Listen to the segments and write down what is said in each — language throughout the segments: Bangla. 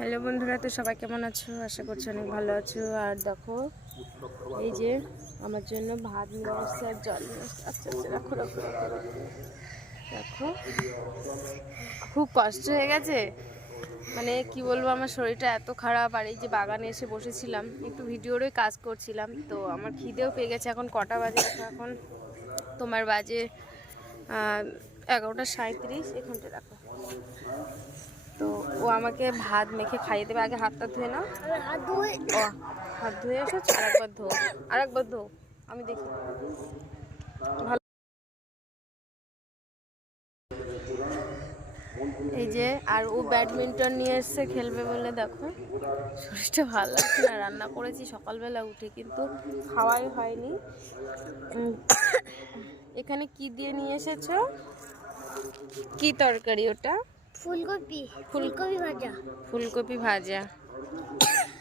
হ্যালো বন্ধুরা, তো সবাই কেমন আছো? আশা করছি অনেক ভালো আছো। আর দেখো, এই যে আমার জন্য ভাত নিয়ে আসছে আর জল নিয়ে আসছে। আচ্ছা আচ্ছা রাখো রাখো। দেখো, খুব কষ্ট হয়ে গেছে। মানে কি বলব, আমার শরীরটা এত খারাপ। আর এই যে বাগানে এসে বসেছিলাম, একটু ভিডিওরই কাজ করছিলাম, তো আমার খিদেও পেয়ে গেছে। এখন কটা বাজে এখন? তোমার বাজে এগারোটা সাঁত্রিশ এখানটা রাখো। তো ও আমাকে ভাত মেখে খাইয়ে দেবে। আগে হাতটা ধুয়ে নাও। হাত ধুয়ে এসেছ, আরেকবার ধো আরেকবার ধো। আমি দেখি। ভালো এই যে, আর ও ব্যাডমিন্টন নিয়ে এসছে, খেলবে বলে দেখো। শরীরটা ভালো লাগছে না, রান্না করেছি সকালবেলা উঠে, কিন্তু খাওয়াই হয়নি। এখানে কি দিয়ে নিয়ে এসেছ? কি তরকারি ওটা? ফুলকপি ফুলকপি ভাজা। ফুলকপি ভাজা।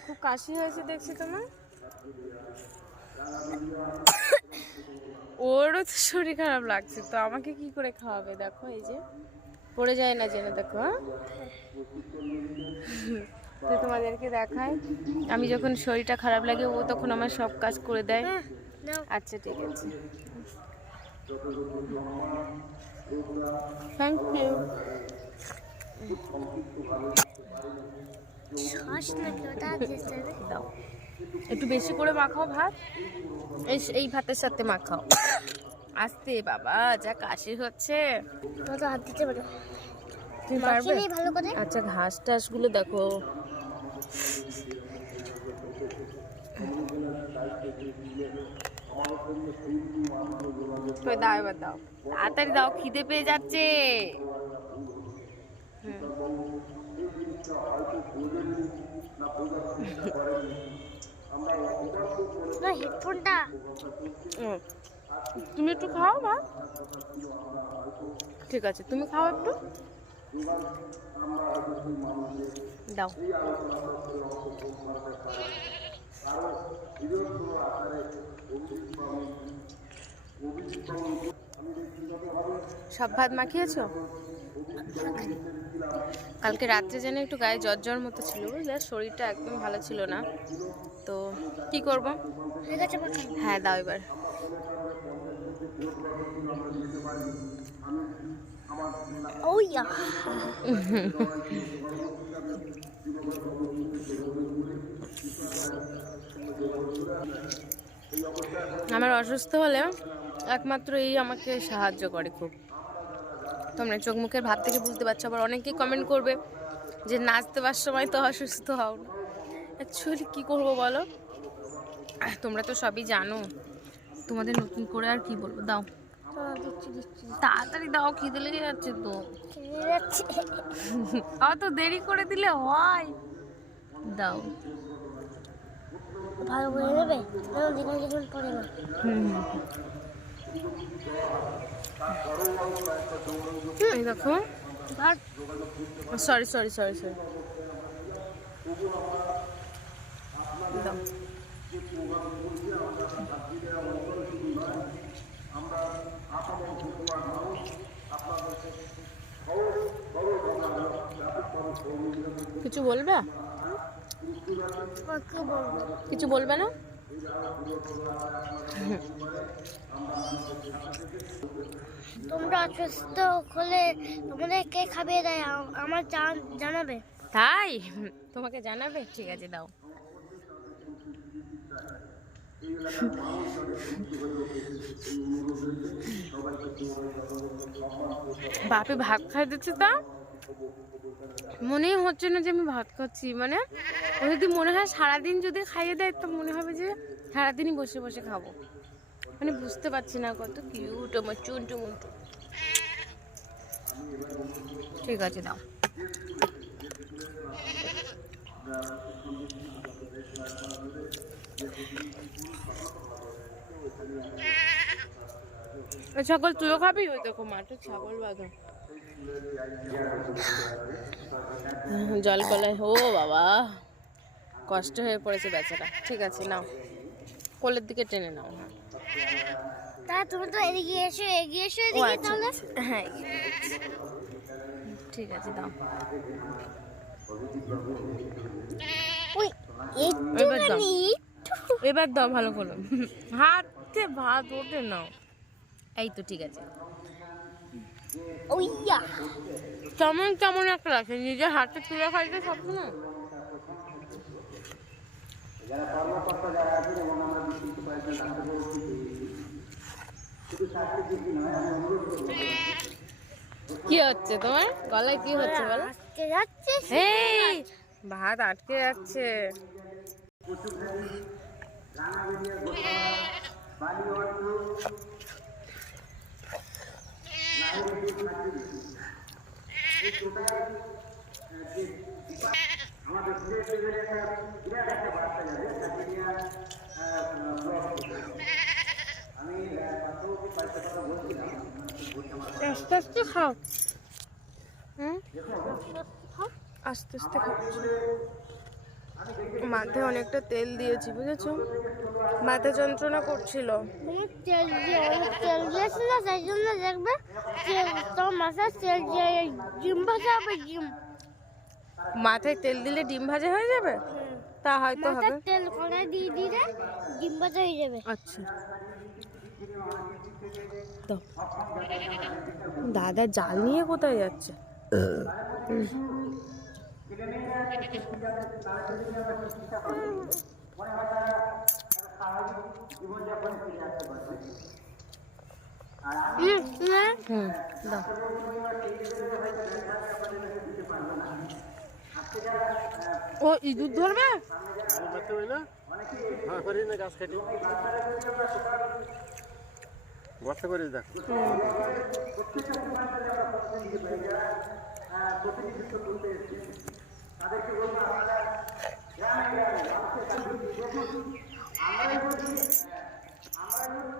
খুব কাশি হয়েছে দেখছি তোমার। ওরও তো শরীর খারাপ লাগছে। তো আমাকে কি করে খাওয়াবে? দেখো এই যে পড়ে যায় না জেনে দেখো হ্যাঁ? তো তোমাদেরকে দেখায় আমি যখন শরীরটা খারাপ লাগে ও তখন আমার সব কাজ করে দেয়। হ্যাঁ, আচ্ছা ঠিক আছে। থ্যাংক ইউ দাও। একটু বেশি করে মাখাও ভাত। এই এই ভাতের সাথে মাখাও। আস্তে বাবা যা কাশি হচ্ছে। হাত দিতে পারে। তুমি পারবে? মাখিনি ভালো করে? আচ্ছা ঘাস টাসগুলো দেখো দাও এবার দাও। তাড়াতাড়ি দাও খিদে পেয়ে যাচ্ছে। না হেডফোনটা তুমি একটু খাও, মা। ঠিক আছে, তুমি খাও একটু। দাও। সব ভাত মাখিয়েছো কালকে রাত্রে যেন একটু গায়ে জ্বর জ্বর মতো ছিল বুঝলে? শরীরটা একদম ভালো ছিল না। তো কি করব? হয়ে হ্যাঁ দাও এবার। আমার অসুস্থ হলে একমাত্র এই আমাকে সাহায্য করে খুব। তোমরা চোখ মুখের ভাব থেকে বুঝতে পারছ। আবার অনেকেই কমেন্ট করবে যে নাচতে পার সময় তো অসুস্থ হও অ্যাকচুয়ালি কী করব বলো? তোমরা তো সবই জানো। তোমাদের নতুন করে আর কি বলব? দাও। তাড়াতাড়ি দাও খিদে লেগে যাচ্ছে তো। অত দেরি করে দিলে হয়। দাও। ভালো করে না হুম। এই দেখো। সরি সরি সরি সরি কিছু বলবে। কিছু বলবে না? তোমরা অসুস্থ হলে তোমাদের কে খাবিয়ে দেয় আমার জান- জানাবে। তাই? তোমাকে জানাবে? ঠিক আছে, দাও। বাপে ভাত খাই দিচ্ছে তা? মনেই হচ্ছে না যে আমি ভাত খাচ্ছি মানে যদি মনে হয় সারাদিন যদি খাইয়ে দেয়, তো মনে হবে যে সারাদিনই বসে বসে খাব। মানে বুঝতে পারছি না কত কিউট আমার চুন্টু মুন্টু। ঠিক আছে, দাও। ওই ছাগল তুইও খাবি? ওই দেখো মাঠে ছাগল বাঁধা। জল গলায় ও বাবা। কষ্ট হয়ে পড়েছে বেচারা। ঠিক আছে নাও। কোলের দিকে টেনে নাও। তা তুমি তো এদিকে এসো এগিয়ে এসো এদিকে আচ্ছা তাহলে। আচ্ছা। হ্যাঁ ঠিক আছে দাও। ওই এবার দাও। এবার দাও ভালো করে। হাতে ভাত ওঠে না এই তো ঠিক আছে। ওইয়া কেমন কেমন একটা লাগছে? নিজের হাতে তুলে খাইতে সবসময় কি হচ্ছে তোমার? গলায় কি হচ্ছে বলো? ভাত আটকে যাচ্ছে আস্তে আস্তে খাও। হুম? আস্তে আস্তে মাথায় অনেকটা তেল দিয়েছি বুঝেছ? মাথা যন্ত্রণা করছিল। তেল তেল দিয়েছি না সেই জন্য দেখবে তেল তোমার মাথায় তেল দিয়ে ডিম ভাজা হবে ডিম মাথায় তেল দিলে ডিম ভাজা হয়ে যাবে? তা হয়তো হবে। তেল কড়াই দিয়ে দিলে ডিম ভাজা হয়ে যাবে। আচ্ছা। দাও। দাদা জাল নিয়ে কোথায় যাচ্ছে? ও ইঁদুর ধরবে? হ্যাঁ গাছ কাটি। গর্ত করে দেখো আমরা হ্যাঁ।